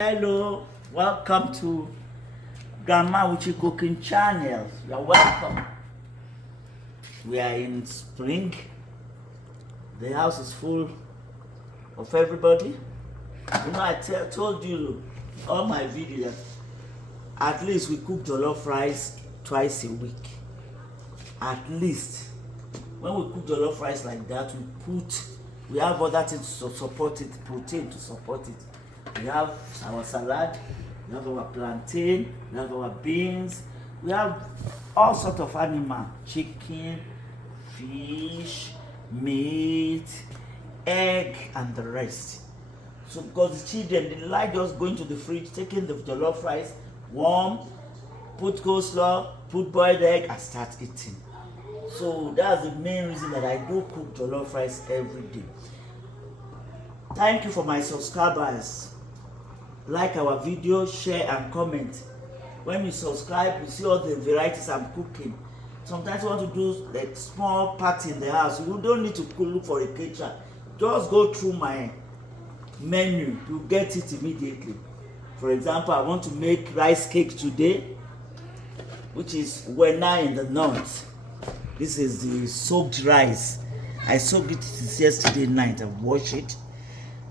Hello, welcome to Auchi Cooking Channel. You're welcome. We are in spring. The house is full of everybody. You know, I told you all my videos that at least we cook jollof rice twice a week. At least. When we cook jollof rice like that, we have other things to support it, protein to support it. We have our salad, we have our plantain, we have our beans, we have all sorts of animal, chicken, fish, meat, egg, and the rest. So because the children, they like just going to the fridge, taking the jollof rice, warm, put coleslaw, put boiled egg, and start eating. So that's the main reason that I do cook jollof rice every day. Thank you for my subscribers. Like our video, share and comment. When you subscribe, you see all the varieties I'm cooking. Sometimes you want to do like small party in the house. You don't need to look for a caterer. Just go through my menu. You get it immediately. For example, I want to make rice cake today, which is wena in the north. This is the soaked rice. I soaked it since yesterday night. I washed it.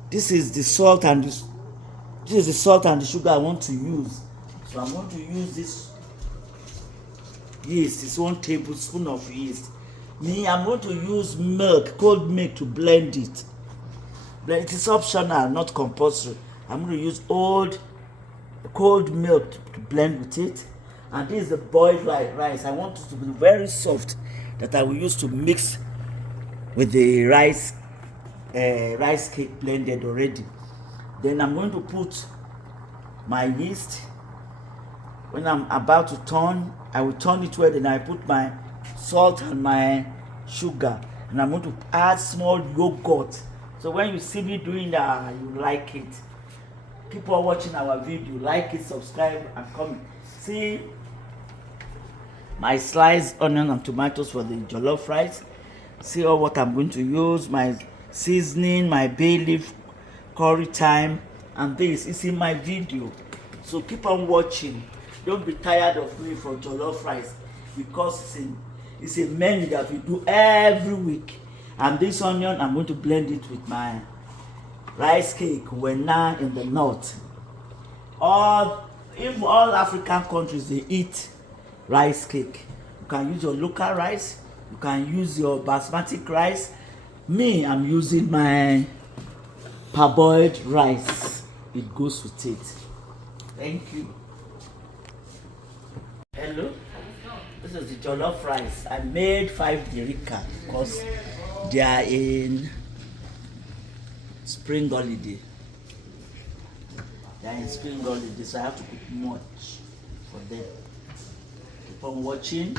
This is the salt and the sugar I want to use. So I'm going to use this yeast. It's 1 tablespoon of yeast. I'm going to use milk, cold milk, to blend it. It is optional, not compulsory. I'm going to use cold milk to blend with it. And this is the boiled rice. I want it to be very soft, that I will use to mix with the rice cake blended already. Then I'm going to put my yeast. When I'm about to turn, I will turn it well. Then I put my salt and my sugar, and I'm going to add small yogurt. So when you see me doing that, you like it. Keep on watching our video, like it, subscribe, and comment. See my sliced onion and tomatoes for the jollof rice. See all what I'm going to use, my seasoning, my bay leaf, curry thyme, and this is in my video. So keep on watching. Don't be tired of me for jollof rice, because it's a menu that we do every week. And this onion, I'm going to blend it with my rice cake wena in the north. If all African countries, they eat rice cake. You can use your local rice, you can use your basmati rice. Me, I'm using my parboiled rice. It goes with it. Thank you. Hello, this is the jollof rice. I made 5 derica because they are in spring holiday. They are in spring holiday, so I have to cook much for them. Keep on watching,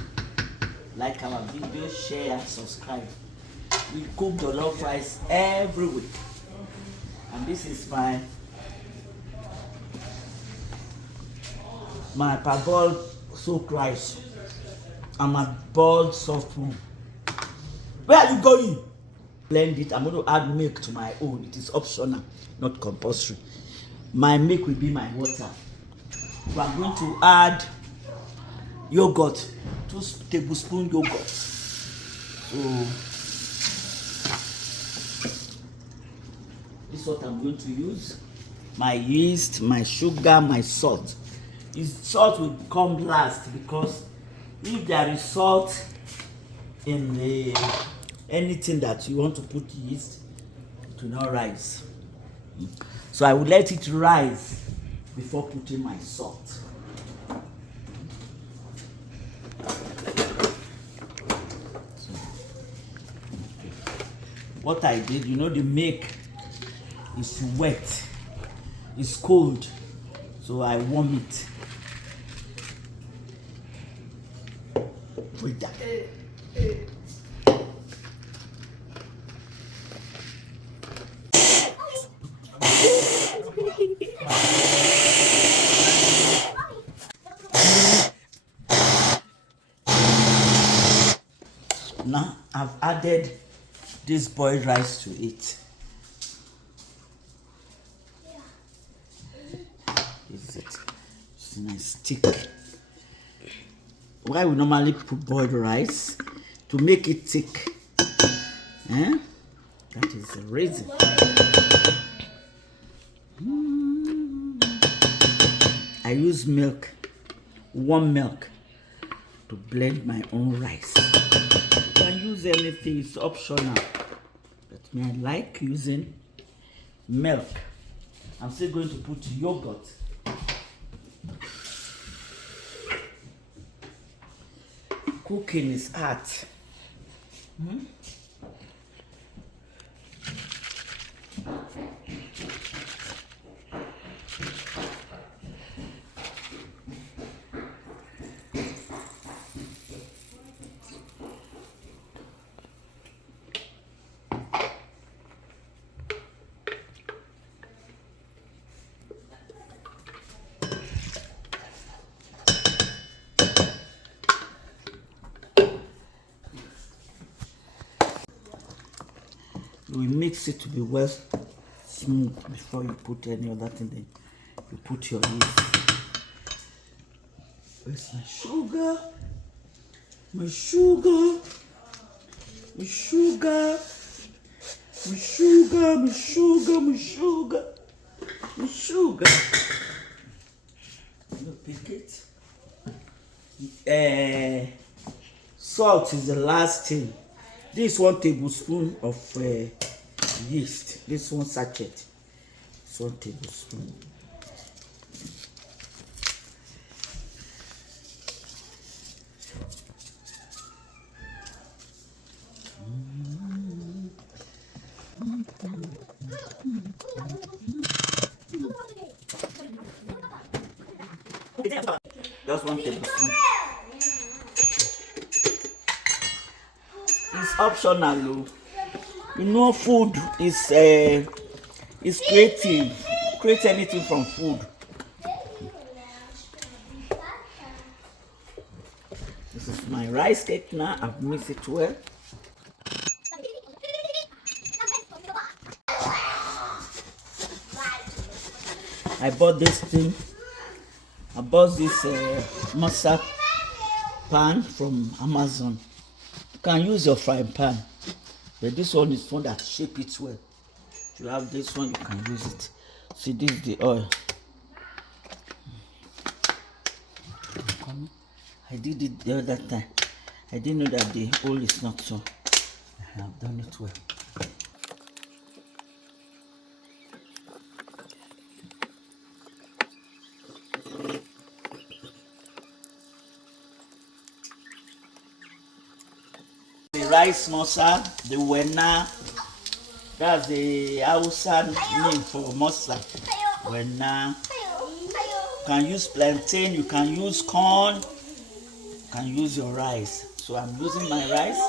like our video, share, subscribe. We cook jollof rice every week. And this is my parboiled soaked rice and my boiled soft food. Where are you going? Blend it. I'm going to add milk to my own. It is optional, not compulsory. My milk will be my water. So I'm going to add yogurt, 2 tablespoons yogurt. So this is what I'm going to use. My yeast, my sugar, my salt. Salt will come last, because if there is salt in anything that you want to put yeast, it will not rise. So I will let it rise before putting my salt. What I did, the milk is wet, it's cold, so I warm it with that. Now I've added this boiled rice to it. nice thick. Why we normally put boiled rice? To make it thick. Eh? That is the reason. I use milk, warm milk, to blend my own rice. You can use anything, it's optional. But me, I like using milk. I'm still going to put yogurt. Cooking is art. We mix it to be well smooth before you put any other thing. Then you put your yeast. Where's my sugar? My sugar. My sugar. My sugar. My sugar. My sugar. My sugar. You pick it. Salt is the last thing. This 1 tablespoon of yeast. This one sachet. It's 1 tablespoon. Just 1 tablespoon. It's optional. You know, food is creative. Create anything from food. This is my rice cake now. I've mixed it well. I bought this thing. I bought this masa pan from Amazon. You can use your frying pan, but this one is one that shape it well. If you have this one, you can use it. See, this is the oil. I did it the other time. I didn't know that the hole is not so. I have done it well. The rice mosa, the wena, that's the Hausa name for mosa. Wena. You can use plantain, you can use corn, you can use your rice. So I'm using my rice.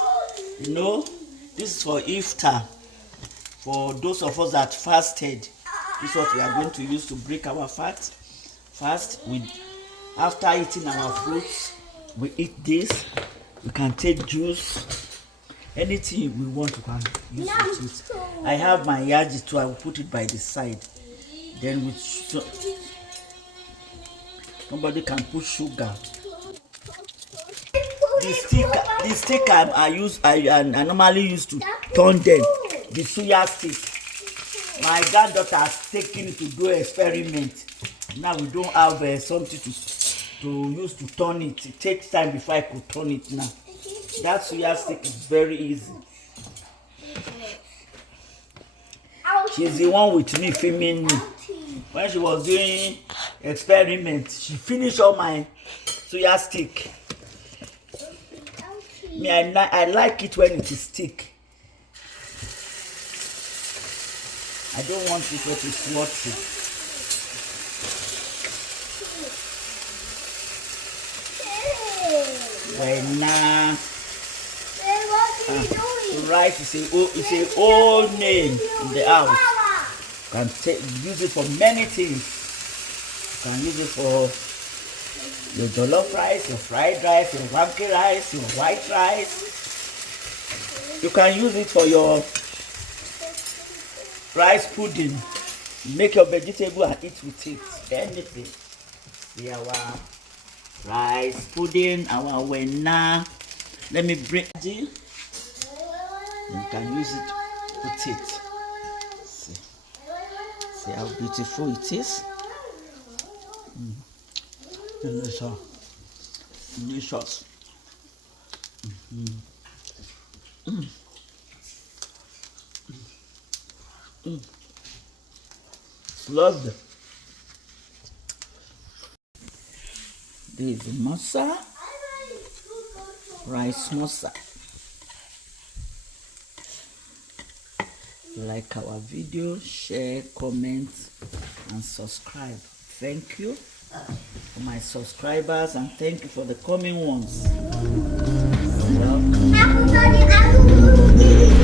You know, this is for ifta. For those of us that fasted, this is what we are going to use to break our fast. After eating our fruits, we eat this. We can take juice. Anything we want to can use it. I have my yaji too. I will put it by the side. Then with somebody can put sugar. The stick I normally use to turn them. The suya stick. My granddaughter has taken it to do an experiment. Now we don't have something to use to turn it. It takes time before I could turn it now. That suya stick is very easy. She's the one with me filming me. When she was doing experiment, she finished all my suya stick. Me, I like it when it is thick. I don't want it when it is watery. Wena. Rice is a old name in the house. You can use it for many things. You can use it for your jollof rice, your fried rice, your wampy rice, your white rice. You can use it for your rice pudding. Make your vegetable and eat with it. Anything. See our rice pudding, our wena. Let me bring it. You can use it to put it. See how beautiful it is. Delicious. It's lovely. This is the masa, rice masa. If you like our video, share, comment, and subscribe. Thank you for my subscribers and thank you for the coming ones. Welcome.